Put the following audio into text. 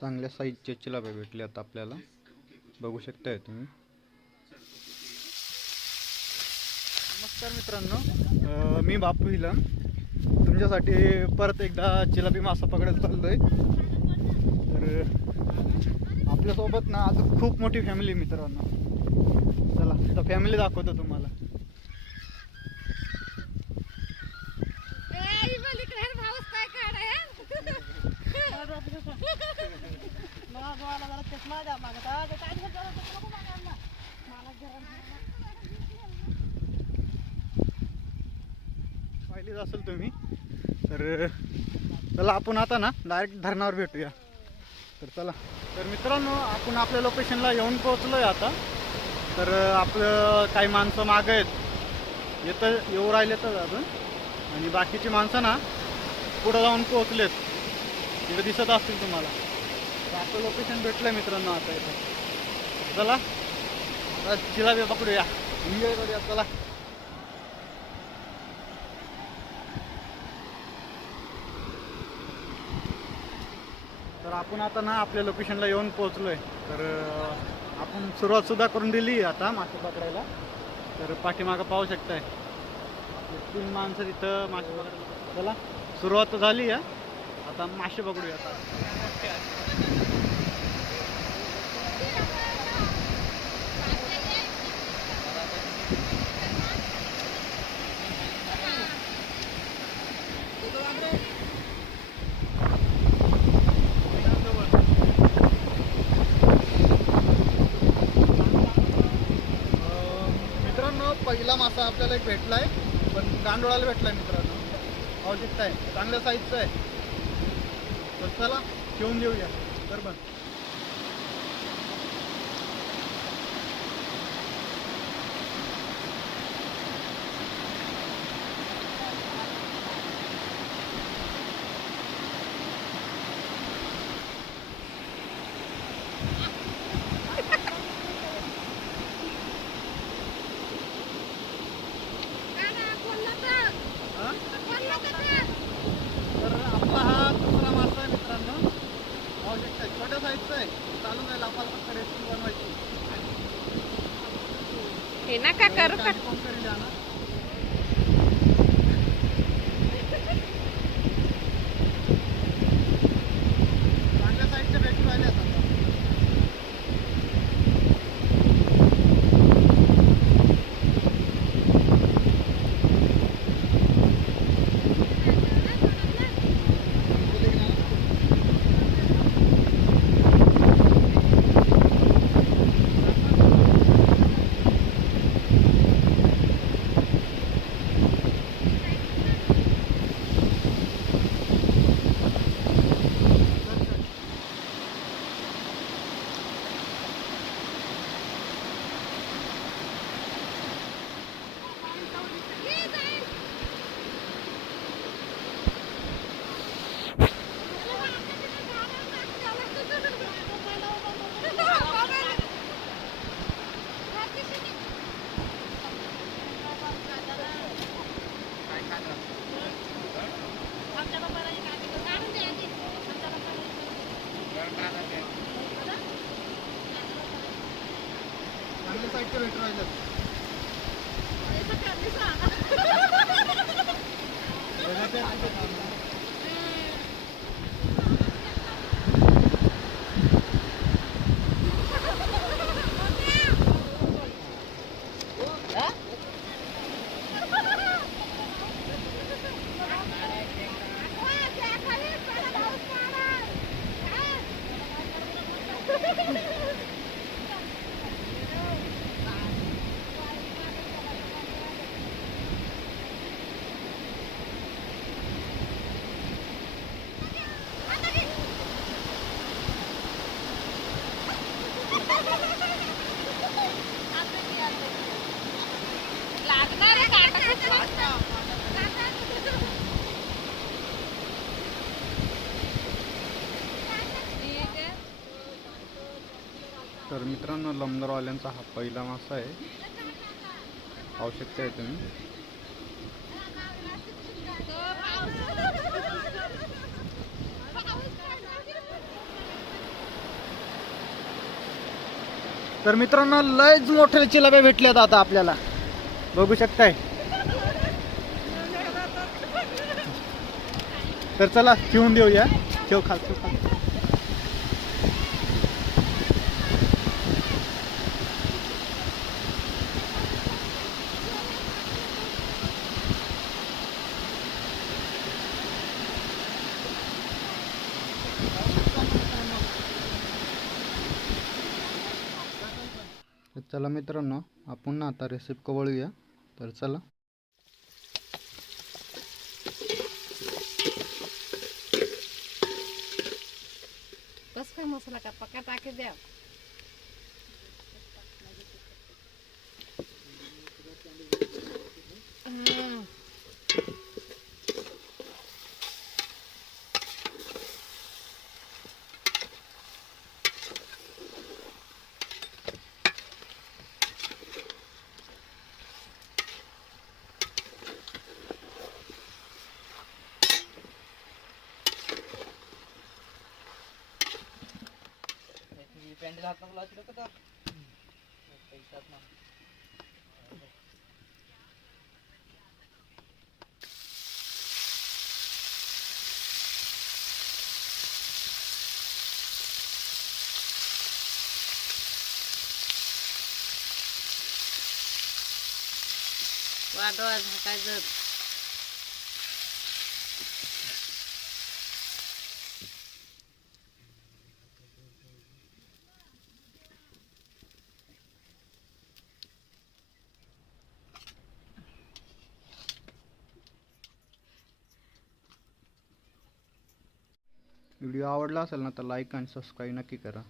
चांगल्या साईजचे चिलापे भेटले आता आपल्याला. बघू शकताय तुम्ही. नमस्कार मित्रांनो. मी बापू हिलम. तुमच्यासाठी परत एकदा चिलापी मासा पकडायला चाललोय. तर आपल्यासोबत ना आज खूप मोठी फॅमिली मित्रांनो. चला तर फॅमिली दाखवतो तुम्हाला. पाहिलेच असेल तुम्ही. तर चला आपण आता ना डायरेक्ट धरणावर भेटूया. तर चला. तर मित्रांनो आपण आपल्या लोकेशनला येऊन पोहोचलो आहे आता. तर आपलं काही माणसं मागं आहेत. येतं येऊ राहिले तर अजून. आणि बाकीची माणसं ना पुढं जाऊन पोहोचलेत. तिकडे दिसत असतील तुम्हाला. तर आपलं लोकेशन भेटलं मित्रांनो आता इथं. चला. आता जिलाबी पकडूया एन्जॉय करूया. चला. आपण आता ना आपल्या लोकेशनला येऊन पोहोचलोय. तर आपण सुरुवात सुद्धा करून दिली आता मासे पकडायला. तर पाठीमागं पाहू शकताय. तीन माणसं तिथं मासे पकडायला. चला सुरुवात तर झाली आहे आता मासे पकडूया. आता अं, मित्रांनो मासा आपल्याला एक भेटला आहे पण गांडोळाला भेटलाय मित्रांनो. आवश्यकता आहे चांगल्या साईजचं आहे. तर चला घेऊन देऊया. तर बघ हा? तर आपला हा दुसरा मासा आहे मित्रांनो आवश्यकता आहे छोट्या साईजचा आहे चालू जाईल आपल्याला फक्त रेसिपी बनवायची हे नका करू का काळजी कोण करेल यानं? चांगल्या साईडचे भेटून राहिले आता चांगल्या साईडचे भेटून राहिले. तर मित्रांनो लमदारवाल्यांचा हा पहिला मासा आहे. पाहू शकता आहे तुम्ही तर मित्रांनो लयच मोठे चिलाबे भेटल्यात आता आपल्याला. बघू शकताय. तर चला ठेवून देऊया. ठेव खाल ठेव खाल. चला ना आता रेसिपी कवळूया. तर चला. मसाला का? टाके Dahil lahat ng Waduh, kaget. Video आवडला असेल ना तर लाईक आणि सबस्क्राईब नक्की करा.